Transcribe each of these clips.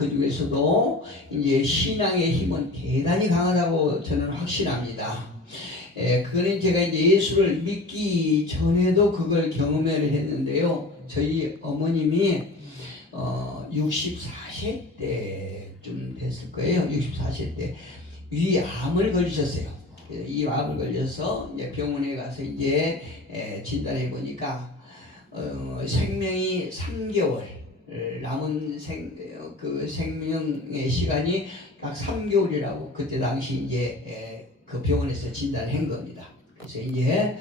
그 중에서도 이제 신앙의 힘은 대단히 강하다고 저는 확신합니다. 그거는 제가 이제 예수를 믿기 전에도 그걸 경험을 했는데요. 저희 어머님이 64세 때쯤 됐을 거예요. 64세 때 위암을 걸리셨어요. 이 암을 걸려서 이제 병원에 가서 이제 진단해 보니까 생명이 3개월 남은 생명의 시간이 딱 3개월이라고 그때 당시 이제 그 병원에서 진단한 겁니다. 그래서 이제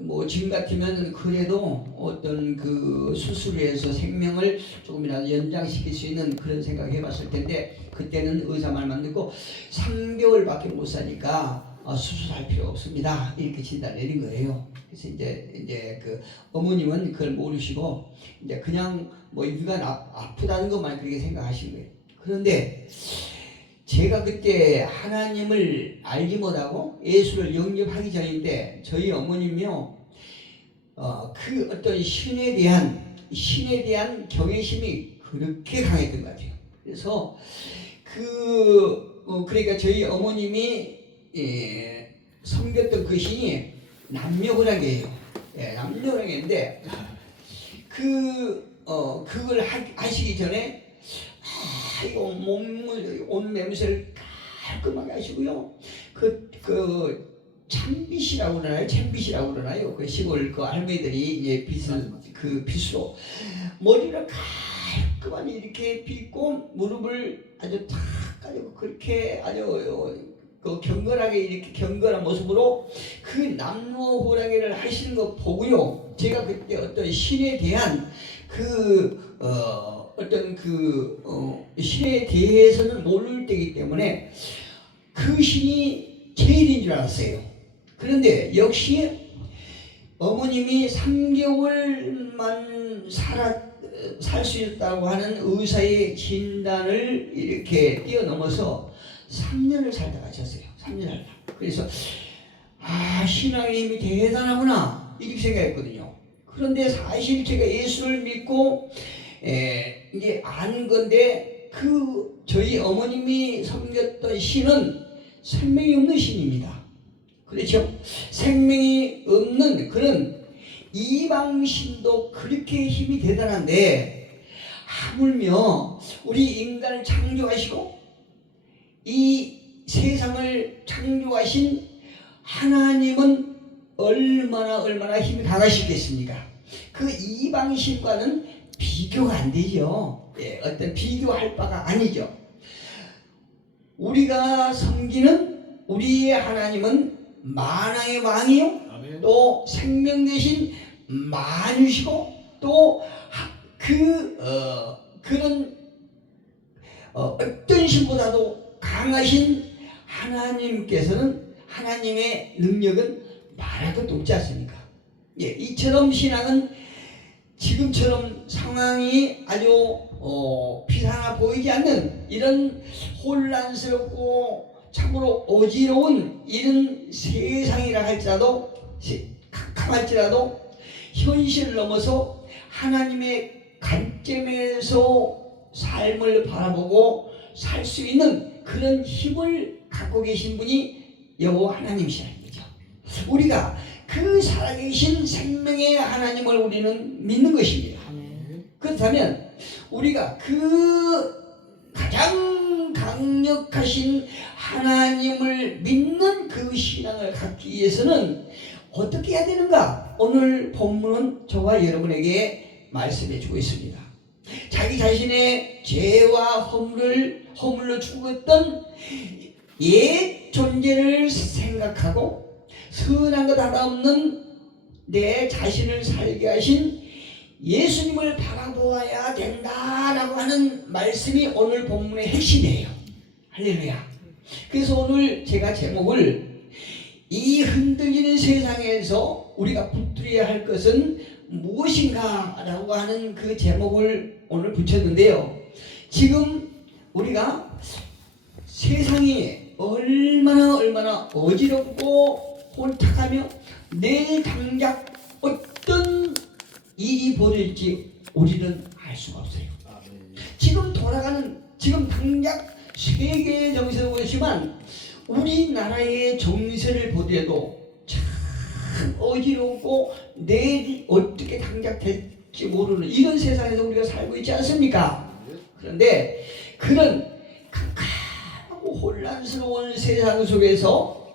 뭐 지금 같으면 그래도 어떤 그 수술에서 생명을 조금이라도 연장시킬 수 있는 그런 생각을 해봤을 텐데 그때는 의사 말만 듣고 3개월밖에 못 사니까 수술할 필요 없습니다. 이렇게 진단 내린 거예요. 그래서 이제 그 어머님은 그걸 모르시고 이제 그냥 뭐 유관 아프다는 것만 그렇게 생각하신 거예요. 그런데 제가 그때 하나님을 알지 못하고 예수를 영접하기 전인데 저희 어머님이요 그 어떤 신에 대한 경외심이 그렇게 강했던 것 같아요. 그래서 그러니까 저희 어머님이 섬겼던 그 신이 남녀호랑이에요. 남녀호랑이인데 그걸 하시기 전에 이거 옷 냄새를 깔끔하게 하시고요. 참빗이라고 그러나요? 그 시골 그 할머니들이 이제 빗으로 머리를 깔끔하게 이렇게 빗고 무릎을 아주 탁 가지고 그렇게 아주 그 경건하게 이렇게 경건한 모습으로 그 남녀호랑이를 하시는 거 보고요. 제가 그때 어떤 신에 대한 어떤 신에 대해서는 모를 때이기 때문에 그 신이 제일인 줄 알았어요. 그런데 역시 어머님이 3개월만 살 수 있다고 하는 의사의 진단을 이렇게 뛰어넘어서 3년을 살다 가셨어요. 3년 살다. 그래서 신앙의 힘이 대단하구나 이렇게 생각했거든요. 그런데 사실 제가 예수를 믿고 이제 안 건데 저희 어머님이 섬겼던 신은 생명이 없는 신입니다. 그렇죠? 생명이 없는 그런 이방신도 그렇게 힘이 대단한데 하물며 우리 인간을 창조하시고 이 세상을 창조하신 하나님은 얼마나 힘이 강하시겠습니까? 그 이방신과는 비교가 안 되죠. 어떤 비교할 바가 아니죠. 우리가 섬기는 우리의 하나님은 만왕의 왕이요. 아멘. 또 생명 대신 만유시고 또 그런 어떤 신보다도 강하신 하나님께서는 하나님의 능력은 말할 것도 없지 않습니까? 이처럼 신앙은 지금처럼 상황이 아주 비상하 보이지 않는 이런 혼란스럽고 참으로 어지러운 이런 세상이라 할지라도 캄캄할지라도 현실을 넘어서 하나님의 관점에서 삶을 바라보고 살 수 있는 그런 힘을 갖고 계신 분이 여호와 하나님이시라는 거죠. 우리가 그 살아계신 생명의 하나님을 우리는 믿는 것입니다. 그렇다면 우리가 그 가장 강력하신 하나님을 믿는 그 신앙을 갖기 위해서는 어떻게 해야 되는가? 오늘 본문은 저와 여러분에게 말씀해 주고 있습니다. 자기 자신의 죄와 허물로 죽었던 옛 존재를 생각하고 선한 것 하나 없는 내 자신을 살게 하신 예수님을 바라보아야 된다라고 하는 말씀이 오늘 본문의 핵심이에요. 할렐루야. 그래서 오늘 제가 제목을 이 흔들리는 세상에서 우리가 붙들어야 할 것은 무엇인가 라고 하는 그 제목을 오늘 붙였는데요. 지금 우리가 세상이 얼마나 어지럽고 혼탁하며 내일 당장 어떤 일이 벌어질지 우리는 알 수가 없어요. 지금 돌아가는 지금 당장 세계의 정세를 보시지만 우리나라의 정세를 보더라도 참 어지럽고 내일이 어떻게 당장 될지 모르는 이런 세상에서 우리가 살고 있지 않습니까? 그런데 그런 깜깜하고 혼란스러운 세상 속에서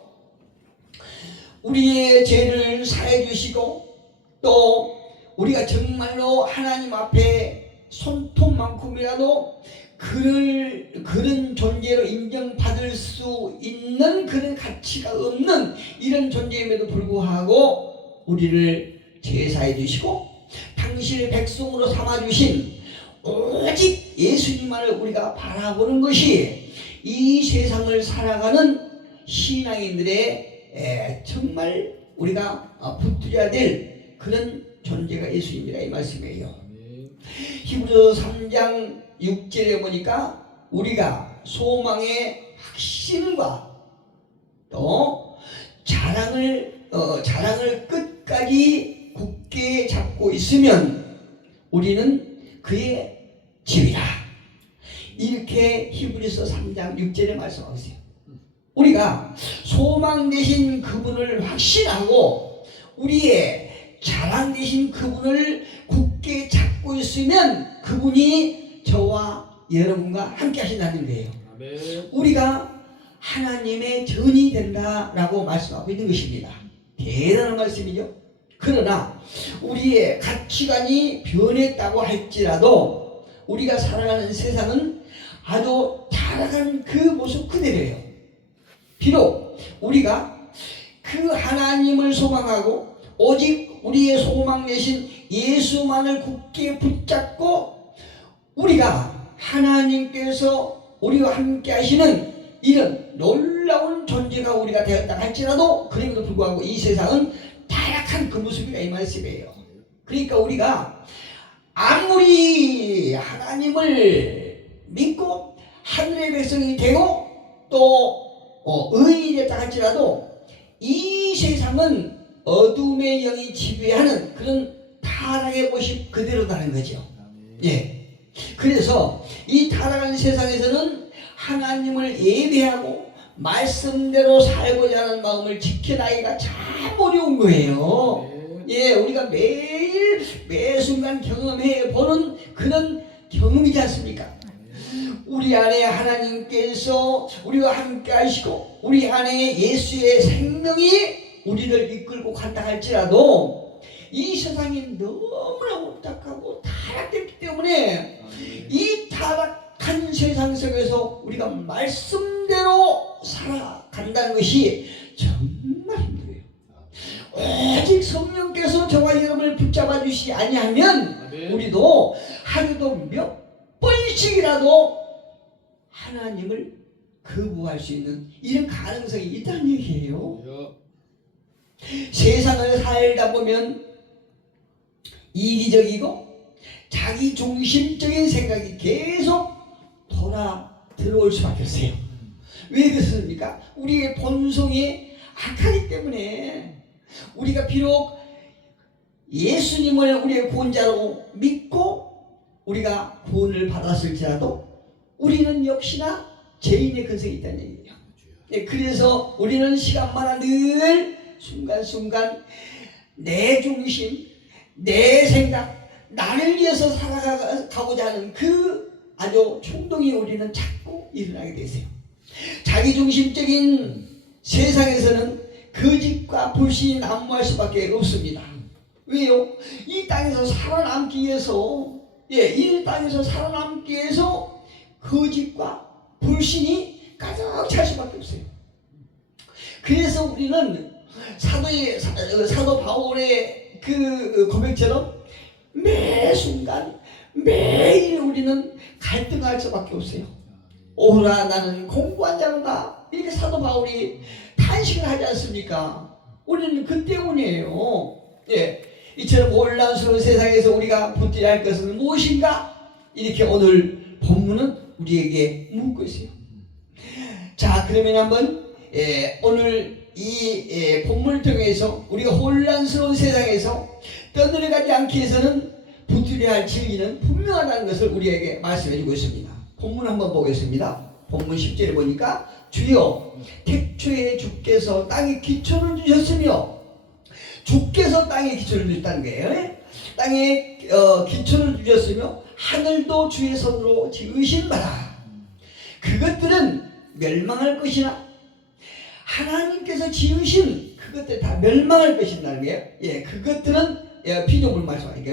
우리의 죄를 사해 주시고 또 우리가 정말로 하나님 앞에 손톱만큼이라도 그런 존재로 인정받을 수 있는 그런 가치가 없는 이런 존재임에도 불구하고 우리를 제사해 주시고 당신의 백성으로 삼아주신 오직 예수님만을 우리가 바라보는 것이 이 세상을 살아가는 신앙인들의 정말 우리가 붙들어야 될 그런 존재가 예수님이라 이 말씀이에요. 히브리서 3장 6절에 보니까 우리가 소망의 확신과 또 자랑을 끝까지 굳게 잡고 있으면 우리는 그의 집이라. 이렇게 히브리서 3장 6절에 말씀하고 있어요. 우리가 소망 되신 그분을 확신하고 우리의 자랑 되신 그분을 굳게 잡고 있으면 그분이 저와 여러분과 함께 하신다는 거예요. 아멘. 우리가 하나님의 전이 된다라고 말씀하고 있는 것입니다. 대단한 말씀이죠. 그러나 우리의 가치관이 변했다고 할지라도 우리가 살아가는 세상은 아주 타락한 그 모습 그대로예요. 비록 우리가 그 하나님을 소망하고 오직 우리의 소망 되신 예수만을 굳게 붙잡고 우리가 하나님께서 우리와 함께 하시는 이런 놀라운 존재가 우리가 되었다 할지라도 그럼에도 불구하고 이 세상은 타락한 그 모습이라 이 말씀이에요. 그러니까 우리가 아무리 하나님을 믿고 하늘의 백성이 되고 또 의인이 됐다 할지라도 이 세상은 어둠의 영이 지배하는 그런 타락의 모습 그대로다는 거죠. 예. 그래서 이 타락한 세상에서는 하나님을 예배하고 말씀대로 살고자 하는 마음을 지켜나기가 참 어려운 거예요. 예, 우리가 매일 매 순간 경험해 보는 그런 경험이지 않습니까? 우리 안에 하나님께서 우리와 함께 하시고 우리 안에 예수의 생명이 우리를 이끌고 간다 할지라도 이 세상이 너무나 오딱하고 타락됐기 때문에 이 타락한 세상 속에서 우리가 말씀대로 살아간다는 것이 정말 힘들어요. 오직 성령께서 저와 여러분을 붙잡아 주시지 아니하면 우리도 하루도 몇 번씩이라도 하나님을 거부할 수 있는 이런 가능성이 있다는 얘기예요. 세상을 살다 보면 이기적이고 자기 중심적인 생각이 계속 들어올 수밖에 없어요. 왜 그렇습니까? 우리의 본성이 악하기 때문에 우리가 비록 예수님을 우리의 구원자로 믿고 우리가 구원을 받았을지라도 우리는 역시나 죄인의 근성이 있다는 얘기예요. 그래서 우리는 시간마다 늘 순간순간 내 중심, 내 생각, 나를 위해서 살아가고자 하는 그 아주 충동이 우리는 자꾸 일어나게 되세요. 자기중심적인 세상에서는 거짓과 불신이 난무할 수밖에 없습니다. 왜요? 이 땅에서 살아남기 위해서 이 땅에서 살아남기 위해서 거짓과 불신이 가득 찰 수밖에 없어요. 그래서 우리는 사도 바울의 그 고백처럼 매 순간 매일 우리는 갈등할 수밖에 없어요. 오라 나는 공부한 자로다 이렇게 사도 바울이 탄식을 하지 않습니까? 우리는 그 때문이에요. 이처럼 혼란스러운 세상에서 우리가 붙들어야 할 것은 무엇인가? 이렇게 오늘 본문은 우리에게 묻고 있어요. 자, 그러면 한번 오늘 이 본문을 통해서 우리가 혼란스러운 세상에서 떠들어가지 않기 위해서는 붙들어야 할 진리는 분명하다는 것을 우리에게 말씀해 주고 있습니다. 본문 한번 보겠습니다. 본문 10절에 보니까 주여 태초에 주께서 땅에 기초를 주셨으며 주께서 땅에 기초를 주셨다는 거예요. 땅에 기초를 주셨으며 하늘도 주의 손으로 지으신 바라. 그것들은 멸망할 것이나 하나님께서 지으신 그것들 다 멸망할 것이라는 거예요. 예, 그것들은 피조물 말씀하니까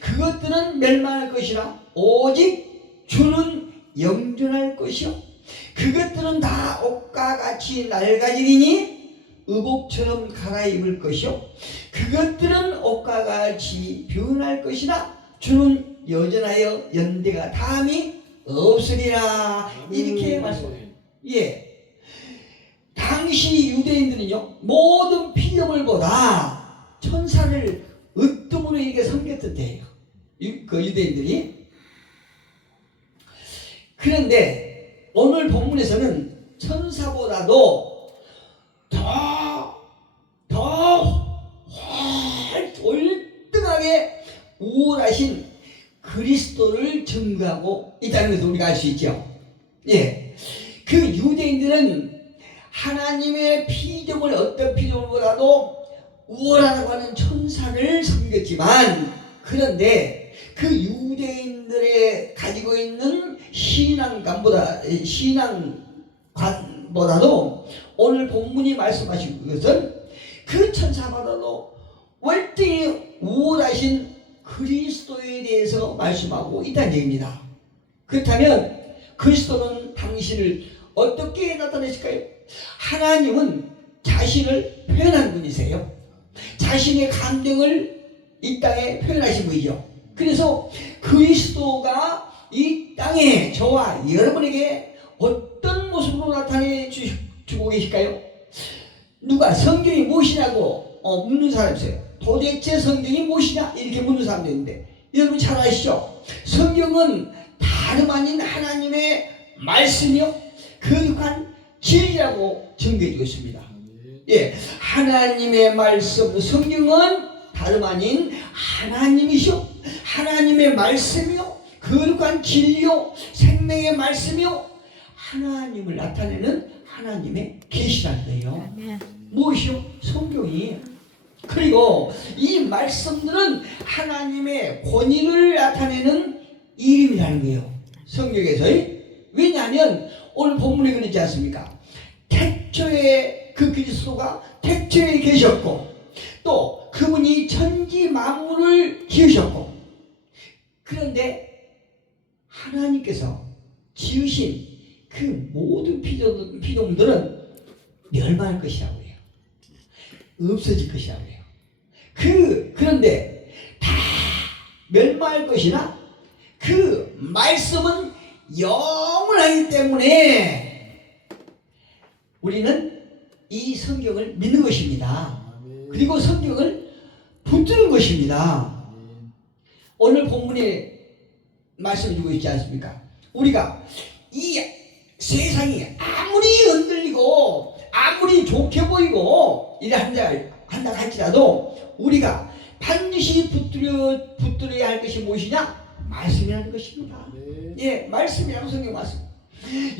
그것들은 멸망할 것이나 오직 주는 영존할 것이요 그것들은 다 옷과 같이 낡아지리니 의복처럼 갈아입을 것이요 그것들은 옷과 같이 변할 것이나 주는 여전하여 연대가 다함이 없으리라. 이렇게 말씀해요. 예, 당시 유대인들은요 모든 피조물보다 천사를 으뜸으로 이렇게 섬겼던 때예요. 그 유대인들이. 그런데 오늘 본문에서는 천사보다도 더 월등하게 우월하신 그리스도를 증거하고 있다는 것을 우리가 알 수 있죠. 예, 그 유대인들은 하나님의 피조물 어떤 피조물보다도 우월하다고 하는 천사를 섬겼지만 그런데 그 유대인들의 가지고 있는 신앙관보다도 오늘 본문이 말씀하신 것은 그 천사보다도 월등히 우월하신 그리스도에 대해서 말씀하고 있다는 얘기입니다. 그렇다면 그리스도는 당신을 어떻게 나타내실까요? 하나님은 자신을 표현한 분이세요. 자신의 감정을 이 땅에 표현하신 분이죠. 그래서 그리스도가 이 땅에 저와 여러분에게 어떤 모습으로 나타내 주고 계실까요? 누가 성경이 무엇이냐고 묻는 사람이 있어요. 도대체 성경이 무엇이냐? 이렇게 묻는 사람도 있는데 여러분 잘 아시죠? 성경은 다름 아닌 하나님의 말씀이요 거룩한 진리라고 증거해주고 있습니다. 예, 하나님의 말씀, 성경은 다름 아닌 하나님이시오. 하나님의 말씀이요 거룩한 진리요 생명의 말씀이요 하나님을 나타내는 하나님의 계시라는 거예요. 무엇이요? 성경이. 그리고 이 말씀들은 하나님의 권위를 나타내는 이름이라는 거예요. 성경에서. 왜냐하면 오늘 본문에 그러지 않습니까? 태초에 그 그리스도가 태초에 계셨고 또 그분이 천지 만물을 지으셨고 그런데 하나님께서 지으신 그 모든 피조물들은 멸망할 것이라고 해요. 없어질 것이라고 해요. 그런데 다 멸망할 것이나 그 말씀은 영원하기 때문에 우리는 이 성경을 믿는 것입니다. 그리고 성경을 붙드는 것입니다. 오늘 본문에 말씀해 주고 있지 않습니까? 우리가 이 세상이 아무리 흔들리고 아무리 좋게 보이고 이래 한다 할지라도 우리가 반드시 붙들어야 할 것이 무엇이냐? 말씀이라는 것입니다. 예, 말씀이라고 성경 말씀.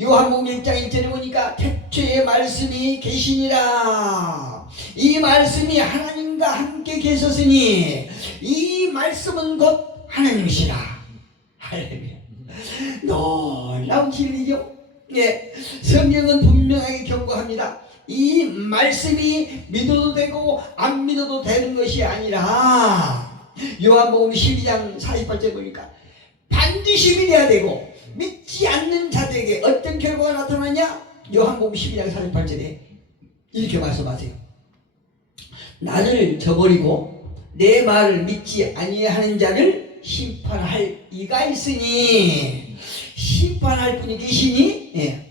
요한복음 1장 1절에 보니까 태초에 말씀이 계시니라. 이 말씀이 하나님과 함께 계셨으니 이 말씀은 곧 하나님이시라. 할렐루야. 놀라운 진리죠. 예, 성경은 분명하게 경고합니다. 이 말씀이 믿어도 되고 안 믿어도 되는 것이 아니라 요한복음 12장 48절 보니까 반드시 믿어야 되고 믿지 않는 자들에게 어떤 결과가 나타나냐? 요한복음 12장 48절에 이렇게 말씀하세요. 나를 저버리고 내 말을 믿지 아니하는 자를 심판할 이가 있으니 심판할 분이 계시니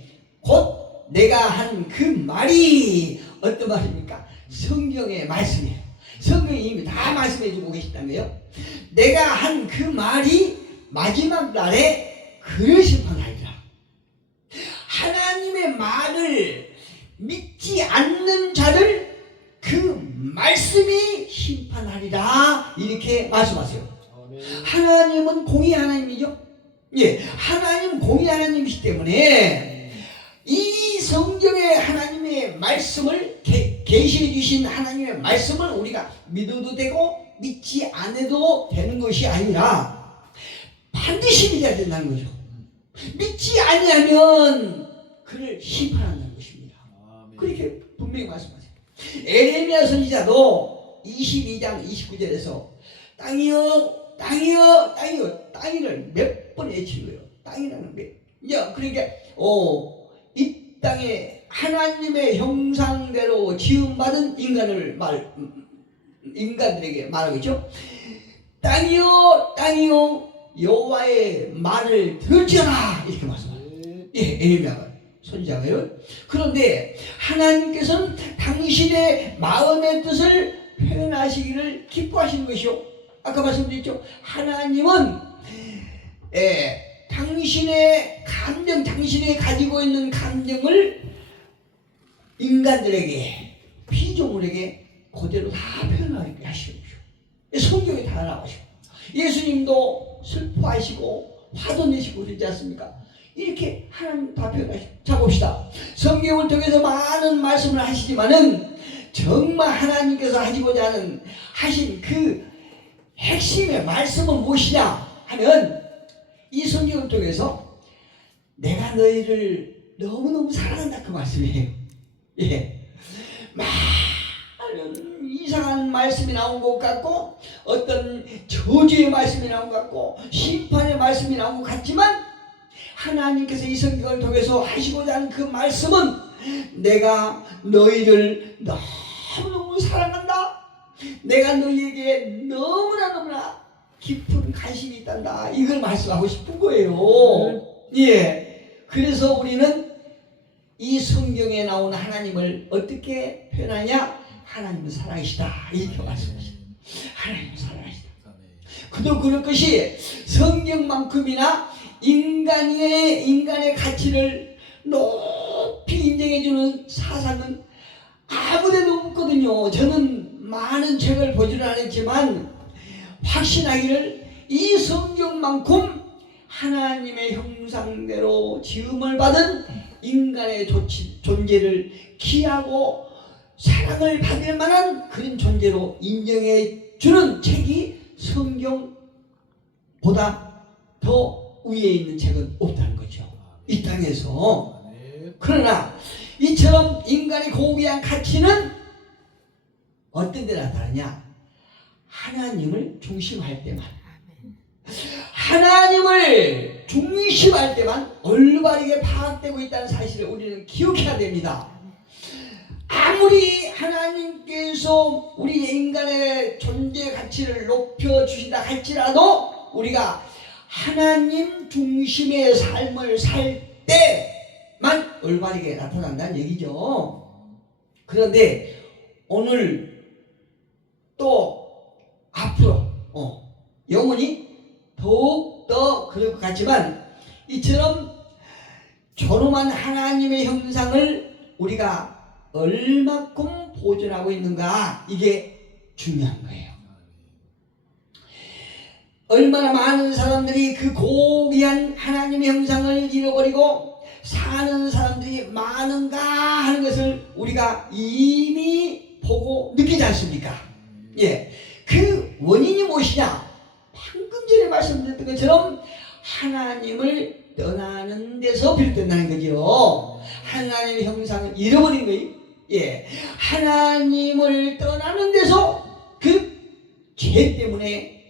곧 내가 한 그 말이 어떤 말입니까? 성경의 말씀이에요. 성경이 이미 다 말씀해 주고 계시다는 거예요. 내가 한 그 말이 마지막 날에 그를 심판하리라. 하나님의 말을 믿지 않는 자를 그 말씀이 심판하리라. 이렇게 말씀하세요. 하나님은 공의 하나님이죠. 예, 하나님 공의 하나님이시기 때문에 이 성경의 하나님의 말씀을 계시해 주신 하나님의 말씀을 우리가 믿어도 되고 믿지 않아도 되는 것이 아니라 반드시 믿어야 된다는 거죠. 믿지 아니하면 그를 심판한다는 것입니다. 그렇게 분명히 말씀하세요. 에레미야 선지자도 22장 29절에서 땅이여 땅이여 땅이여 땅이를 몇 번 외친 거예요. 땅이라는 게 그러니까 이 땅에 하나님의 형상대로 지음받은 인간들에게 말하고 있죠. 땅이여 땅이여 여호와의 말을 들을지어다 이렇게 말씀해요. 예, 에레미야가 선지자가요. 그런데 하나님께서는 당신의 마음의 뜻을 표현하시기를 기뻐하시는 것이요. 아까 말씀드렸죠. 하나님은 당신의 감정, 당신이 가지고 있는 감정을 인간들에게, 피조물에게 그대로 다 표현하게 하시는 거죠. 성경에 다 나오시고 예수님도 슬퍼하시고 화도 내시고 그러지 않습니까? 이렇게 하나님 다 표현하시고. 자 봅시다. 성경을 통해서 많은 말씀을 하시지만은 정말 하나님께서 하신 그 핵심의 말씀은 무엇이냐 하면 이 성경을 통해서 내가 너희를 너무너무 사랑한다 그 말씀이에요. 예. 많은 이상한 말씀이 나온 것 같고 어떤 저주의 말씀이 나온 것 같고 심판의 말씀이 나온 것 같지만 하나님께서 이 성경을 통해서 하시고자 하는 그 말씀은 내가 너희를 너무너무 사랑한다. 내가 너희에게 너무나 깊은 관심이 있단다. 이걸 말씀하고 싶은 거예요. 예. 그래서 우리는 이 성경에 나오는 하나님을 어떻게 표현하냐? 하나님은 사랑이시다. 이렇게 말씀하시다. 하나님은 사랑이시다. 그도 그럴 것이 성경만큼이나 인간의 가치를 높이 인정해주는 사상은 아무데도 없거든요. 저는 많은 책을 보지는 않았지만 확신하기를 이 성경만큼 하나님의 형상대로 지음을 받은 인간의 존재를 귀하고 사랑을 받을 만한 그런 존재로 인정해 주는 책이 성경보다 더 위에 있는 책은 없다는 거죠. 이 땅에서. 그러나 이처럼 인간의 고귀한 가치는 어떤 데 나타나냐? 하나님을 중심할 때만, 하나님을 중심할 때만 올바르게 파악되고 있다는 사실을 우리는 기억해야 됩니다. 아무리 하나님께서 우리 인간의 존재 가치를 높여주신다 할지라도 우리가 하나님 중심의 삶을 살 때만 올바르게 나타난다는 얘기죠. 그런데 오늘 또 앞으로 영원히 더욱더 그럴 것 같지만 이처럼 존엄한 하나님의 형상을 우리가 얼마큼 보존하고 있는가, 이게 중요한 거예요. 얼마나 많은 사람들이 그 고귀한 하나님의 형상을 잃어버리고 사는 사람들이 많은가 하는 것을 우리가 이미 보고 느끼지 않습니까? 예, 그 원인이 무엇이냐? 방금 전에 말씀드렸던 것처럼 하나님을 떠나는 데서 비롯된다는 거죠. 하나님의 형상을 잃어버린 거예요. 예, 하나님을 떠나는 데서 그 죄 때문에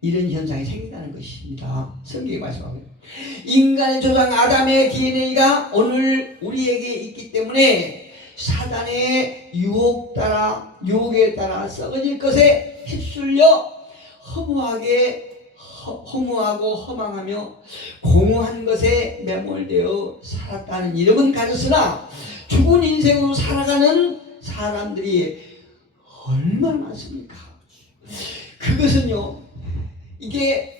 이런 현상이 생긴다는 것입니다. 성경이 말씀합니다. 인간의 조상 아담의 DNA가 오늘 우리에게 있기 때문에 사단의 유혹에 따라 썩어질 것에 휩쓸려 허무하고 허망하며 공허한 것에 매몰되어 살았다는 이름은 가졌으나 죽은 인생으로 살아가는 사람들이 얼마나 많습니까? 그것은요, 이게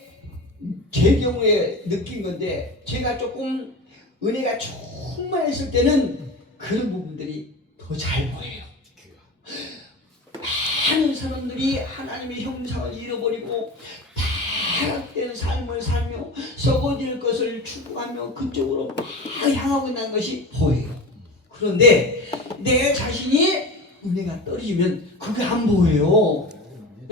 제 경우에 느낀 건데, 제가 조금 은혜가 충만했을 때는 그런 부분들이 더 잘 보여요. 많은 사람들이 하나님의 형상을 잃어버리고 타락된 삶을 살며 썩어질 것을 추구하며 그쪽으로 막 향하고 있는 것이 보여요. 그런데 내 자신이 은혜가 떨어지면 그게 안 보여요.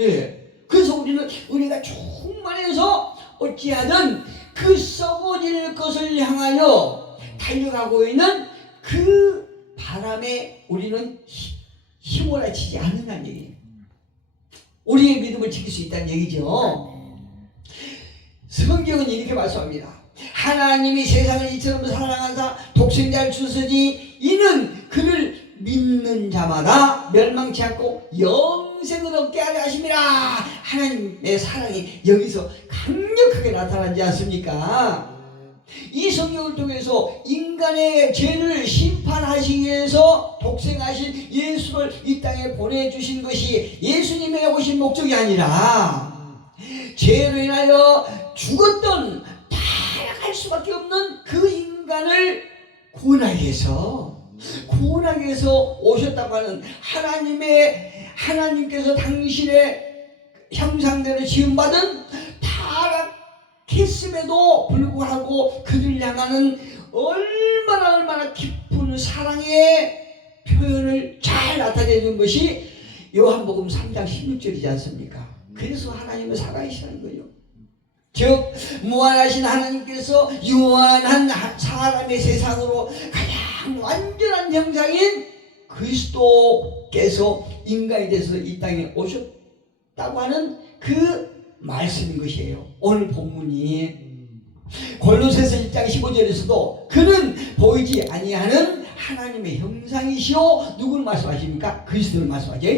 예. 그래서 우리는 은혜가 충만해서 어찌하든 그 썩어질 것을 향하여 달려가고 있는 그 바람에 우리는 휘몰아치지 않는다는 얘기예요. 우리의 믿음을 지킬 수 있다는 얘기죠. 성경은 이렇게 말씀합니다. 하나님이 세상을 이처럼 사랑하사 독생자를 주시니 이는 그를 믿는 자마다 멸망치 않고 영생을 얻게 하려 하심이라. 하나님의 사랑이 여기서 강력하게 나타나지 않습니까? 이 성경을 통해서 인간의 죄를 심판하시기 위해서 독생하신 예수를 이 땅에 보내주신 것이 예수님의 오신 목적이 아니라 죄로 인하여 죽었던 타락할 수밖에 없는 그 인간을 구원하기 위해서 오셨다고 하는 하나님께서 당신의 형상대로 지음받은 타락했음에도 불구하고 그를 향하는 얼마나 깊은 사랑의 표현을 잘 나타내 준 것이 요한복음 3장 16절이지 않습니까? 그래서 하나님을 사랑하시는 거예요. 즉 무한하신 하나님께서 유한한 사람의 세상으로 가장 완전한 형상인 그리스도께서 인간이 돼서 이 땅에 오셨다고 하는 그 말씀인 것이에요. 오늘 본문이 골로새서 1장 15절에서도 그는 보이지 아니하는 하나님의 형상이시오. 누구를 말씀하십니까? 그리스도를 말씀하죠.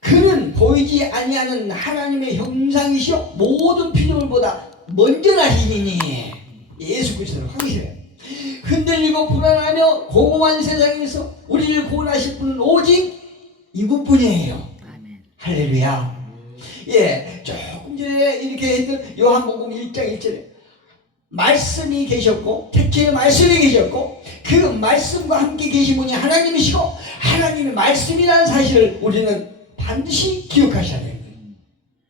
그는 보이지 아니하는 하나님의 형상이시오. 모든 피조물보다 먼저 나시니 예수 그리스도를 확실해요. 흔들리고 불안하며 공허한 세상에서 우리를 구원하실 분은 오직 이분뿐이에요. 아멘. 할렐루야. 예, 조금 전에 이렇게 했던 요한복음 1장 1절에 말씀이 계셨고 태초에 말씀이 계셨고 그 말씀과 함께 계신 분이 하나님이시고 하나님의 말씀이라는 사실을 우리는 반드시 기억하셔야 돼요.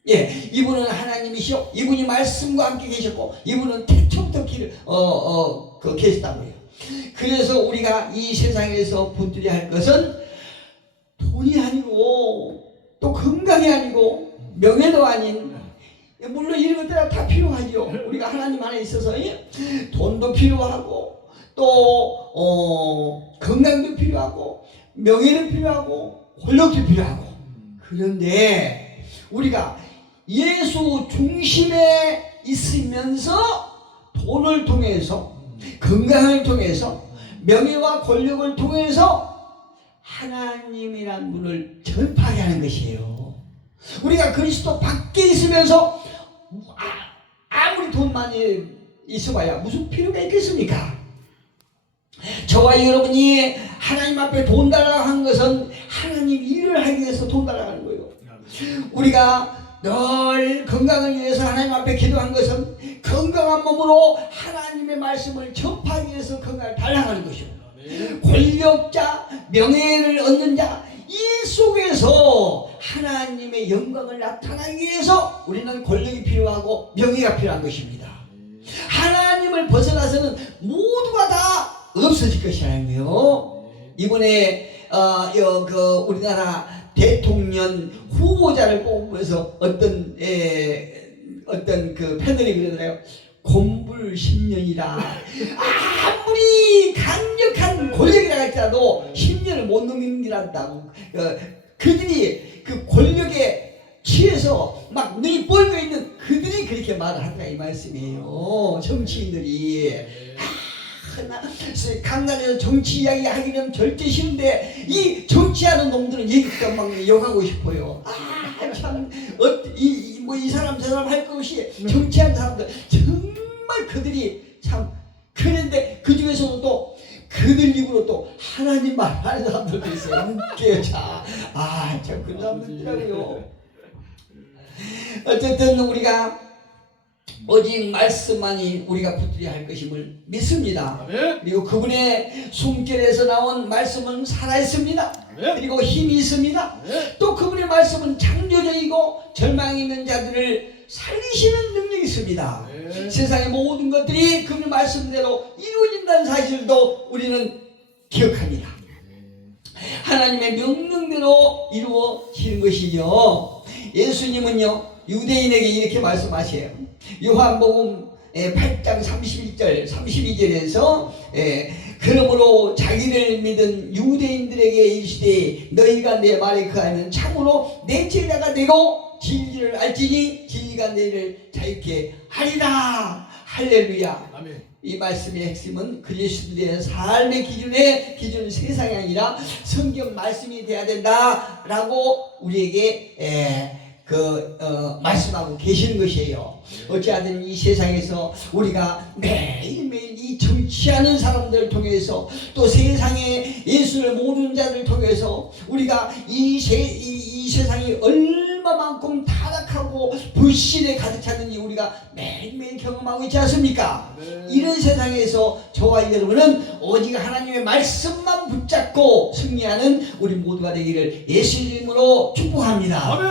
예, 이분은 하나님이시오. 이분이 말씀과 함께 계셨고 이분은 태초부터 계셨다고 해요. 그래서 우리가 이 세상에서 붙들어야 할 것은 돈이 아니고 또 건강이 아니고 명예도 아닌, 물론 이런 것들 다 필요하죠. 우리가 하나님 안에 있어서 돈도 필요하고 또 건강도 필요하고 명예도 필요하고 권력도 필요하고, 그런데 우리가 예수 중심에 있으면서 돈을 통해서 건강을 통해서 명예와 권력을 통해서 하나님이란 분을 전파하게 하는 것이에요. 우리가 그리스도 밖에 있으면서 아무리 돈 많이 있어봐야 무슨 필요가 있겠습니까? 저와 여러분이 하나님 앞에 돈 달라고 한 것은 하나님 일을 하기 위해서 돈 달라고 하는 거예요. 우리가 늘 건강을 위해서 하나님 앞에 기도한 것은 건강한 몸으로 하나님의 말씀을 전파하기 위해서 건강을 달라고 하는 것이요. 권력자, 명예를 얻는 자, 이 속에서 하나님의 영광을 나타나기 위해서 우리는 권력이 필요하고 명예가 필요한 것입니다. 하나님을 벗어나서는 모두가 다 없어질 것이라고요. 이번에 우리나라 대통령 후보자를 뽑으면서 어떤 그 패널이 그러더라고요. 곰불 10년이라 아무리 강력한 권력이라 할지라도 10년을 못 넘긴다고. 그들이 그 권력에 취해서 막 눈이 뻘고 있는 그들이 그렇게 말을 하더라 이 말씀이에요. 정치인들이 강단에서 정치 이야기 하기는 절대 싫은데 이 정치하는 놈들은 얘기가 막 욕하고 싶어요. 이 사람 저 사람 할 것 없이 정치하는 사람들 정말 그들이 참. 그런데 그 중에서도 또 그들 입으로 또 하나님 말 하는 사람들도 있어요. 웃겨요. 참 그런 사람들 있더라고요. 어쨌든 우리가 오직 말씀만이 우리가 붙들어야 할 것임을 믿습니다. 그리고 그분의 숨결에서 나온 말씀은 살아있습니다. 그리고 힘이 있습니다. 또 그분의 말씀은 창조적이고 절망이 있는 자들을 살리시는 능력이 있습니다. 네. 세상의 모든 것들이 그 말씀대로 이루어진다는 사실도 우리는 기억합니다. 하나님의 명령대로 이루어지는 것이죠. 예수님은요 유대인에게 이렇게 말씀하세요. 요한복음 8장 31절 32절에서 그러므로 자기를 믿은 유대인들에게 이르시되 너희가 내 말에 거하면 참으로 내 제자가 되고 진리를 알지니 진리가 너희를 자유케 하리라. 할렐루야. 아멘. 이 말씀의 핵심은 그리스도의 삶의 기준은 세상이 아니라 성경 말씀이 돼야 된다라고 우리에게 말씀하고 계시는 것이에요. 어찌하든 이 세상에서 우리가 매일매일 이 정치하는 사람들을 통해서 또 세상에 예수를 모르는 자들을 통해서 우리가 이 세상이 얼마만큼 타락하고 불신에 가득 찼는지 우리가 매일매일 경험하고 있지 않습니까? 네. 이런 세상에서 저와 여러분은 오직 하나님의 말씀만 붙잡고 승리하는 우리 모두가 되기를 예수 이름으로 축복합니다. 아멘.